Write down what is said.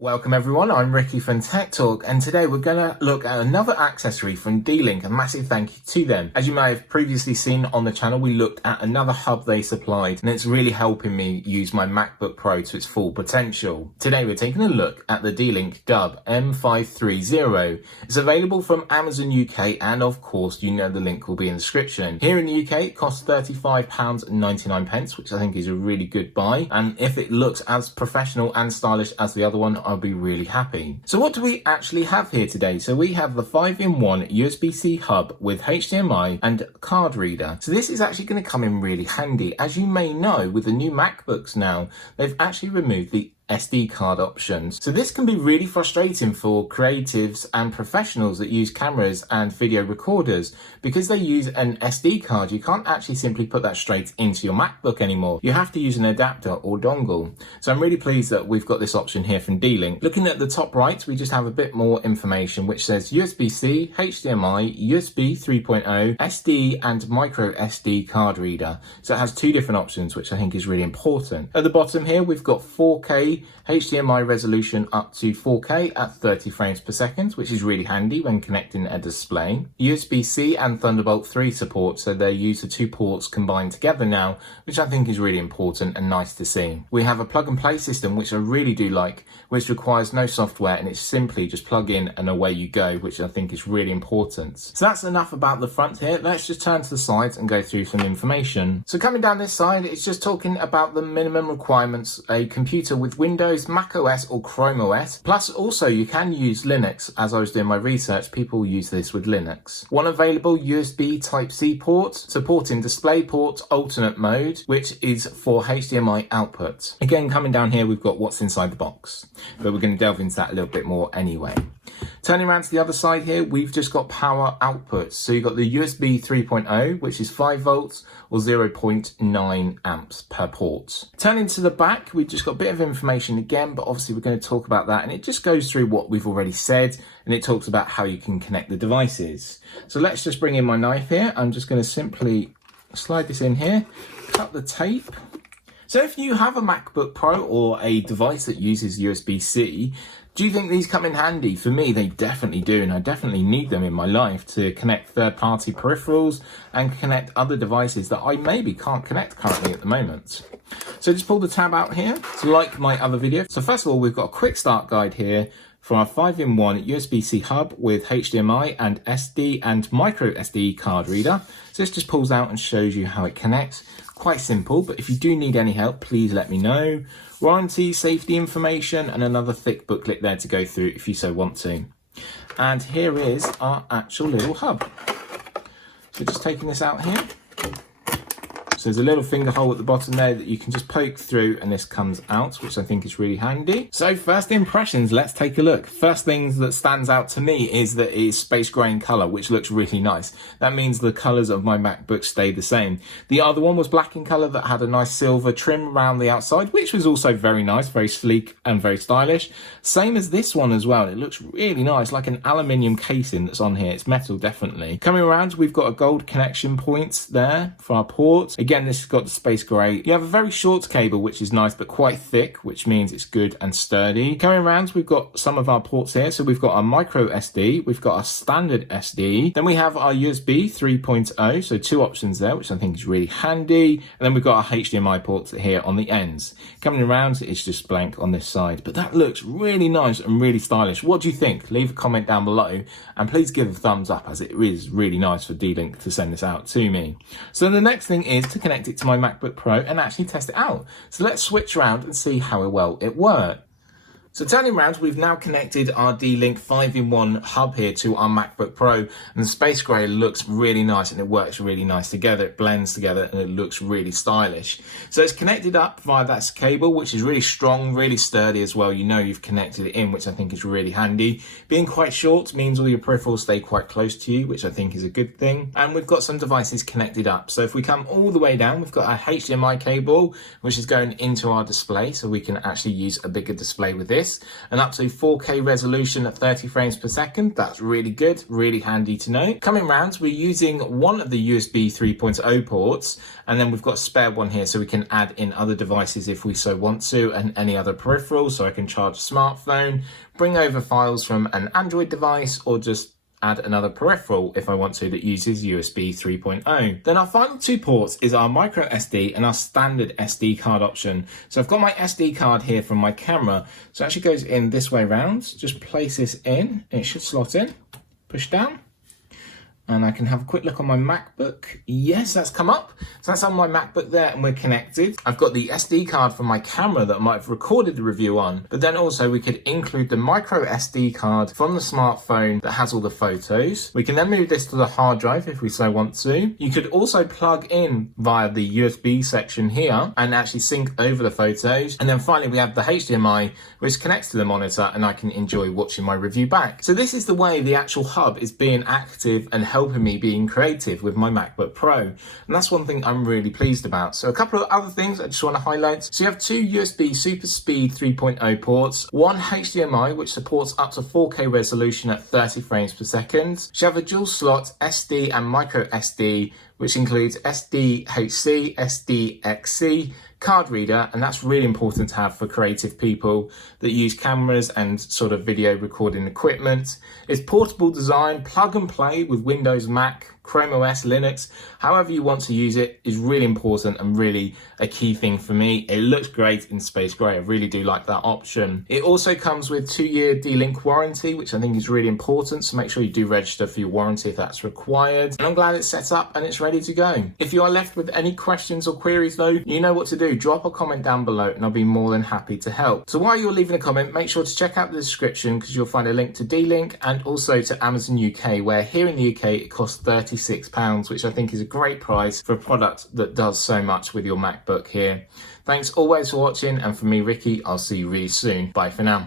Welcome everyone, I'm Ricky from Tech Talk, and today we're going to look at another accessory from D-Link. A massive thank you to them. As you may have previously seen on the channel, we looked at another hub they supplied, and it's really helping me use my MacBook Pro to its full potential. Today we're taking a look at the D-Link Dub M530. It's available from Amazon UK, and of course you know the link will be in the description. Here in the UK it costs £35.99, which I think is a really good buy, and if it looks as professional and stylish as the other one, I'll be really happy. So what do we actually have here today? So we have the 5-in-1 USB-C hub with HDMI and card reader. So this is actually going to come in really handy. As you may know, with the new MacBooks now, they've actually removed the SD card options. So this can be really frustrating for creatives and professionals that use cameras and video recorders. Because they use an SD card, you can't actually simply put that straight into your MacBook anymore. You have to use an adapter or dongle. So I'm really pleased that we've got this option here from D-Link. Looking at the top right, we just have a bit more information which says USB-C, HDMI, USB 3.0, SD and micro SD card reader. So it has two different options, which I think is really important. At the bottom here, we've got 4K HDMI resolution up to 4K at 30 frames per second, which is really handy when connecting a display. USB-C and Thunderbolt 3 support, so they use the two ports combined together now, which I think is really important and nice to see. We have a plug and play system, which I really do like, which requires no software and it's simply just plug in and away you go, which I think is really important. So that's enough about the front here. Let's just turn to the sides and go through some information. So coming down this side, it's just talking about the minimum requirements: a computer with Windows, Mac OS or Chrome OS. Plus also you can use Linux. As I was doing my research, people use this with Linux. One available USB Type-C port, supporting DisplayPort alternate mode, which is for HDMI output. Again, coming down here, we've got what's inside the box, but we're going to delve into that a little bit more anyway. Turning around to the other side here, we've just got power outputs. So you've got the USB 3.0, which is 5 volts or 0.9 amps per port. Turning to the back, we've just got a bit of information again, but obviously we're going to talk about that, and it just goes through what we've already said, and it talks about how you can connect the devices. So let's just bring in my knife here. I'm just going to simply slide this in here, cut the tape. So if you have a MacBook Pro or a device that uses USB-C, do you think these come in handy? For me, they definitely do, and I definitely need them in my life to connect third-party peripherals and connect other devices that I maybe can't connect currently at the moment. So just pull the tab out here. So like my other video. So first of all, we've got a quick start guide here for our 5-in-1 USB-C hub with HDMI and SD and micro SD card reader. So this just pulls out and shows you how it connects. Quite simple, but if you do need any help, please let me know. Warranty, safety information, and another thick booklet there to go through if you so want to. And here is our actual little hub. So just taking this out here. So there's a little finger hole at the bottom there that you can just poke through and this comes out, which I think is really handy. So first impressions, let's take a look. First things that stands out to me is that it's space grey in colour, which looks really nice. That means the colours of my MacBook stay the same. The other one was black in colour that had a nice silver trim around the outside, which was also very nice, very sleek and very stylish. Same as this one as well. It looks really nice, like an aluminium casing that's on here. It's metal, definitely. Coming around, we've got a gold connection point there for our port. Again, this has got the space grey. You have a very short cable, which is nice, but quite thick, which means it's good and sturdy. Coming around, we've got some of our ports here. So we've got our micro SD, we've got our standard SD, then we have our USB 3.0, so two options there, which I think is really handy. And then we've got our HDMI ports here on the ends. Coming around, it's just blank on this side, but that looks really nice and really stylish. What do you think? Leave a comment down below, and please give a thumbs up, as it is really nice for D-Link to send this out to me. So the next thing is to connect it to my MacBook Pro and actually test it out. So let's switch around and see how well it works. So turning around, we've now connected our D-Link 5-in-1 hub here to our MacBook Pro, and the space grey looks really nice and it works really nice together. It blends together and it looks really stylish. So it's connected up via that cable, which is really strong, really sturdy as well. You know you've connected it in, which I think is really handy. Being quite short means all your peripherals stay quite close to you, which I think is a good thing. And we've got some devices connected up. So if we come all the way down, we've got our HDMI cable, which is going into our display, so we can actually use a bigger display with this. this, and up to 4K resolution at 30 frames per second. That's really good, really handy to know. Coming round, we're using one of the USB 3.0 ports, and then we've got a spare one here so we can add in other devices if we so want to, and any other peripherals, so I can charge a smartphone, bring over files from an Android device, or just add another peripheral if I want to that uses USB 3.0. Then our final two ports is our micro SD and our standard SD card option. So I've got my SD card here from my camera. So it actually goes in this way round. Just place this in, it should slot in, push down. And I can have a quick look on my MacBook. Yes, that's come up. So that's on my MacBook there, and we're connected. I've got the SD card from my camera that I might have recorded the review on, but then also we could include the micro SD card from the smartphone that has all the photos. We can then move this to the hard drive if we so want to. You could also plug in via the USB section here and actually sync over the photos. And then finally we have the HDMI, which connects to the monitor, and I can enjoy watching my review back. So this is the way the actual hub is being active and helping me being creative with my MacBook Pro. And that's one thing I'm really pleased about. So a couple of other things I just want to highlight. So you have two USB Super Speed 3.0 ports, one HDMI, which supports up to 4K resolution at 30 frames per second. You have a dual slot SD and micro SD, which includes SDHC, SDXC, card reader, and that's really important to have for creative people that use cameras and sort of video recording equipment. It's portable design, plug and play with Windows, Mac, Chrome OS, Linux, however you want to use it is really important and really a key thing for me. It looks great in space grey. I really do like that option. It also comes with 2-year D-Link warranty, which I think is really important. So make sure you do register for your warranty if that's required. And I'm glad it's set up and it's ready to go. If you are left with any questions or queries though, you know what to do. Drop a comment down below and I'll be more than happy to help. So while you're leaving a comment, make sure to check out the description because you'll find a link to D-Link and also to Amazon UK, where here in the UK it costs £36, which I think is a great price for a product that does so much with your MacBook here. Thanks always for watching, and for me, Ricky, I'll see you really soon. Bye for now.